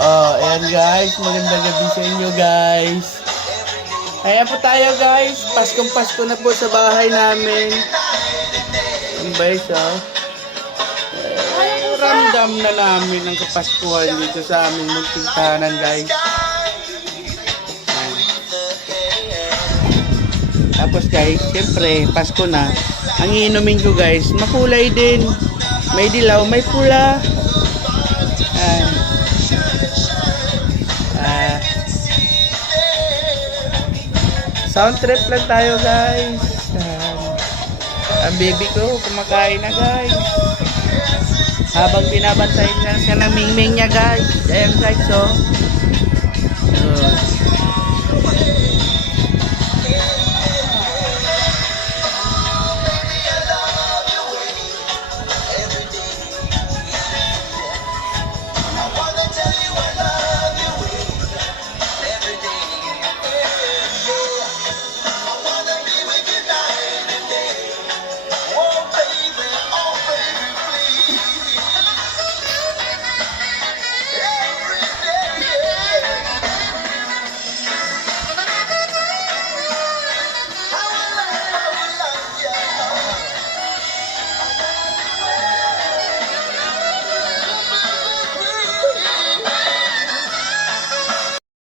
Oh, ayan guys. Magandang gabi sa inyo guys. Ayan po tayo guys. Paskong Pasko na po sa bahay namin. Ang guys oh. Ramdam na namin ang kapaskuhan dito sa aming munting tahanan guys. Tapos guys, siyempre, Pasko na. Ang iinumin ko guys, makulay din. May dilaw, may pula. Sound trip lang tayo guys. Ang baby ko, kumakain na guys. Habang binabantayin niya siya ng mingming niya guys. Ayan guys, oh.